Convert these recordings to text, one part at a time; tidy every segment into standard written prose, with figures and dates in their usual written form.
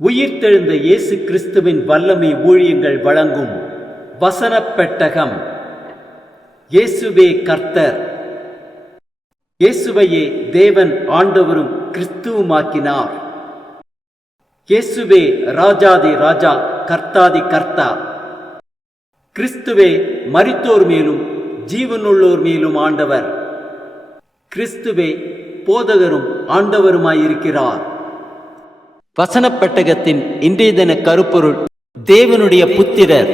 உயிர்த்தெழுந்த இயேசு கிறிஸ்துவின் வல்லமை ஊழியங்கள் வழங்கும் வசனப் பெட்டகம். இயேசுவே கர்த்தர். இயேசுவையே தேவன் ஆண்டவரும் கிறிஸ்துவுமாக்கினார். இயேசுவே ராஜாதி ராஜா, கர்த்தாதி கர்த்தா. கிறிஸ்துவே மரித்தோர் மேலும் ஜீவனுள்ளோர் மேலும் ஆண்டவர். கிறிஸ்துவே போதகரும் ஆண்டவருமாயிருக்கிறார். வசனப் பெட்டகத்தின் இன்றைய தின கருப்பொருள்: தேவனுடைய புத்திரர்.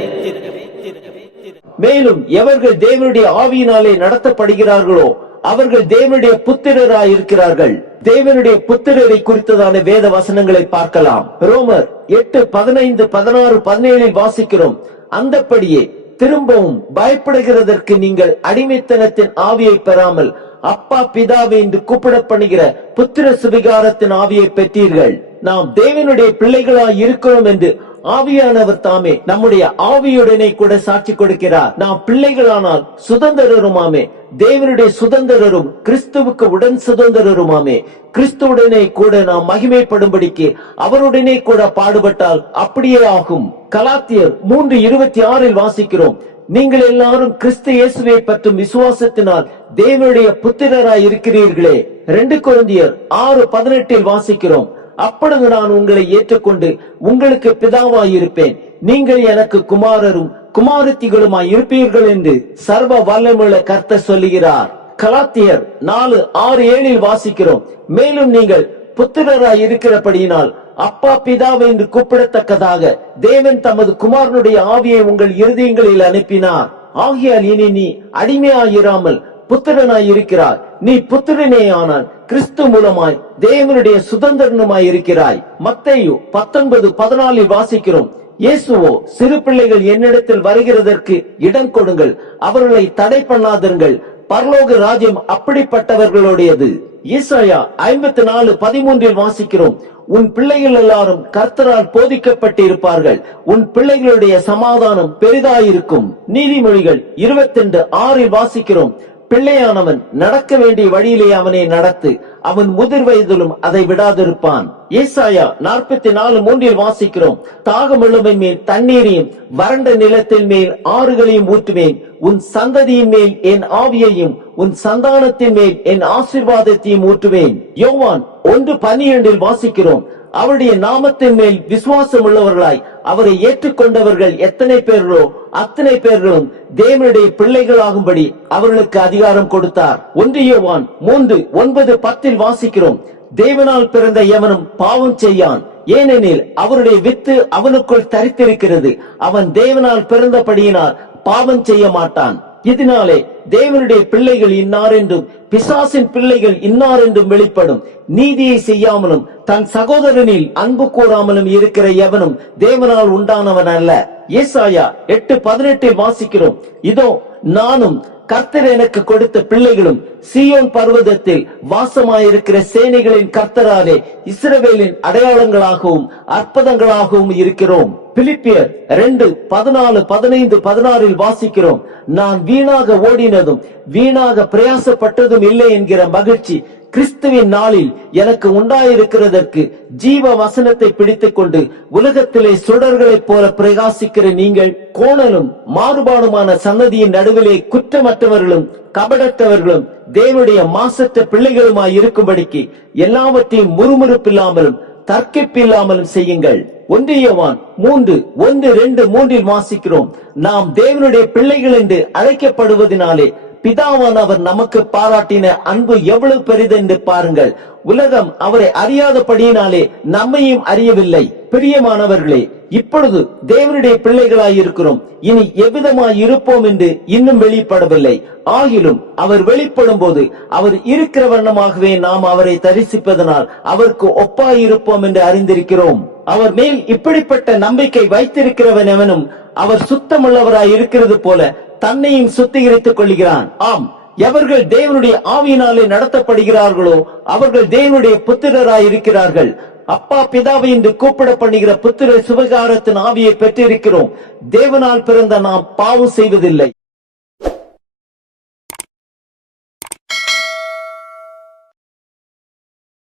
மேலும் எவர்கள் தேவனுடைய ஆவியினாலே நடத்தப்படுகிறார்களோ அவர்கள் தேவனுடைய புத்திரராய் இருக்கிறார்கள். தேவனுடைய புத்திரரை குறித்ததான வேத வசனங்களை பார்க்கலாம். ரோமர் 8:15-16-17 வாசிக்கிறோம். அந்தப்படியே திரும்பவும் பயப்படுகிறதற்கு நீங்கள் அடிமைத்தனத்தின் ஆவியை பெறாமல் அப்பா பிதாவே என்று கூப்பிடப்படுகிற புத்திர சுவிகாரத்தின் ஆவியை பெற்றீர்கள். நாம் தேவனுடைய பிள்ளைகளாய் இருக்கிறோம் என்று ஆவியானவர் தாமே நம்முடைய ஆவியுடனே கூட சாட்சி கொடுக்கிறார். நாம் பிள்ளைகளானால் சுதந்திரருமாமே, தேவனுடைய சுதந்திரரும் கிறிஸ்துவுக்கு உடன் சுதந்திரருமாமே. கிறிஸ்துவுடனே கூட நாம் மகிமைப்படும்படிக்கு அவருடனே கூட பாடுபட்டால் அப்படியே ஆகும். கலாத்தியர் 3:26 வாசிக்கிறோம். நீங்கள் எல்லாரும் கிறிஸ்து இயேசுவை பற்றும் விசுவாசத்தினால் தேவனுடைய புத்திரராய் இருக்கிறீர்களே. 2 கொரிந்தியர் 6:18 வாசிக்கிறோம். அப்பொழுது நான் உங்களை ஏற்றுக்கொண்டு உங்களுக்கு பிதாவாயிருப்பேன், நீங்கள் எனக்கு குமாரரும் குமாரத்திகளுமாய் இருப்பீர்கள் என்று சர்வ வல்லமையுள்ள கர்த்தர் சொல்லுகிறார். கலாத்தியர் 4:6-7 வாசிக்கிறோம். மேலும் நீங்கள் புத்திரராய் இருக்கிறபடியினால் அப்பா பிதாவை என்று கூப்பிடத்தக்கதாக தேவன் தமது குமாரனுடைய ஆவியை உங்கள் இருதயங்களில் அனுப்பினார். ஆகையால் இனி நீ அடிமையாயிராமல் புத்திரனாய் இருக்கிறாய். நீ புத்திரனே ஆனால் கிறிஸ்து மூலமாய் தேவனுடைய சுதந்திரனுமாய் இருக்கிறாய். மத்தேயு 19:14 வாசிக்கிறோம். இயேசுவோ, சிறு பிள்ளைகள் என்னிடத்தில் வருகிறதற்கு இடம் கொடுங்கள், அவர்களை தடை பண்ணாதிருங்கள், பரலோக ராஜ்யம் அப்படிப்பட்டவர்களுடையது. ஏசாயா 54:13 வாசிக்கிறோம். உன் பிள்ளைகள் எல்லாரும் கர்த்தரால் போதிக்கப்பட்டு இருப்பார்கள், உன் பிள்ளைகளுடைய சமாதானம் பெரிதாயிருக்கும். நீதிமொழிகள் 22:6 வாசிக்கிறோம். பிள்ளையானவன் நடக்க வேண்டிய வழியிலே அவனை நடத்து, அவன் முதிர் வயதிலும் அதை விடாதிருப்பான். ஏசாயா 44:3 வாசிக்கிறோம். தாகமுள்ளவன் மேல் தண்ணீரையும் வறண்ட நிலத்தின் மேல் ஆறுகளையும் ஊற்றுவேன், உன் சந்ததியின் மேல் என் ஆவியையும் உன் சந்தானத்தின் மேல் என் ஆசீர்வாதத்தையும் ஊற்றுவேன். யோவான் 1:12 வாசிக்கிறோம். அவருடைய நாமத்தின் மேல் விசுவாசம் உள்ளவர்களாய் அவரை ஏற்றுக்கொண்டவர்கள் எத்தனை பேர்களோ அத்தனை பேர்களும் தேவனுடைய பிள்ளைகளாகும்படி அவர்களுக்கு அதிகாரம் கொடுத்தார். 1 யோவான் 3:9-10 வாசிக்கிறோம். தேவனால் பிறந்த எவனும் பாவம் செய்யான், ஏனெனில் அவருடைய வித்து அவனுக்குள் தரித்திருக்கிறது. அவன் தேவனால் பிறந்தபடியினால் பாவம் செய்ய மாட்டான். இதனாலே தேவனுடைய பிள்ளைகள் இன்னார் என்றும் பிசாசின் பிள்ளைகள் இன்னார் என்றும் வெளிப்படும். நீதியை செய்யாமலும் தன் சகோதரனில் அன்பு கூறாமலும் இருக்கிற எவனும் தேவனால் உண்டானவன் அல்ல. ஏசாயா 8:18 வாசிக்கிறோம். இதோ நானும் கர்த்தர் எனக்கு கொடுத்த பிள்ளைகளும் சீயோன் பர்வதத்தில் வாசமாயிருக்கிற சேனைகளின் கர்த்தராலே இஸ்ரவேலின் அடையாளங்களாகவும் அற்புதங்களாகவும் இருக்கிறோம். பிலிப்பியர் 2:14-15-16 வாசிக்கிறோம். நான் வீணாக ஓடினதும் வீணாக பிரயாசப்பட்டதும் இல்லை என்கிற மகிழ்ச்சி கிறிஸ்துவின் நாளில் எனக்கு உண்டாயிருக்கிறதற்கு ஜீவ வசனத்தை பிடித்துக் கொண்டு உலகத்திலே சுடர்களைப் போல பிரகாசிக்கிற நீங்கள் கோணலும் மாறுபாடுமான சன்னதியின் நடுவிலே குற்றமற்றவர்களும் கபடற்றவர்களும் தேவனுடைய மாசற்ற பிள்ளைகளுமாய் இருக்கும்படிக்கு எல்லாவற்றையும் முறுமுறுப்பில்லாமலும் தர்க்கிப்பில்லாமலும் செய்யுங்கள். 1 யோவான் 3:1-2-3 வாசிக்கிறோம். நாம் தேவனுடைய பிள்ளைகள் என்று அழைக்கப்படுவதனாலே பிதாவானவர் நமக்கு பாராட்டின அன்பு எவ்வளவு பெரிதென்று பாருங்கள். உலகம் அவரை அறியாதபடியினாலே நம்மையும் அறியவில்லை. பிரியமானவர்களே, இப்பொழுது தேவனுடைய பிள்ளைகளாய் இருக்கிறோம். இனி எவ்விதமாய் இருப்போம் என்று இன்னும் வெளிப்படவில்லை. ஆகிலும் அவர் வெளிப்படும் போது அவர் இருக்கிற வண்ணமாகவே நாம் அவரை தரிசிப்பதனால் அவருக்கு ஒப்பாயிருப்போம் என்று அறிந்திருக்கிறோம். அவர் மேல் இப்படிப்பட்ட நம்பிக்கை வைத்திருக்கிறவன் எவனும் அவர் சுத்தமுள்ளவராய் இருக்கிறது போல தன்னையும் சுத்திகரித்துக் கொள்கிறான். ஆம், எவர்கள் தேவனுடைய ஆவியினாலே நடத்தப்படுகிறார்களோ அவர்கள் தேவனுடைய புத்திரராய் இருக்கிறார்கள். அப்பா பிதாவை என்று கூப்பிடப்படுகிற புத்திர சுவிகாரத்தின் ஆவியை பெற்றிருக்கிறோம். தேவனால் பிறந்த நாம் பாவம் செய்வதில்லை.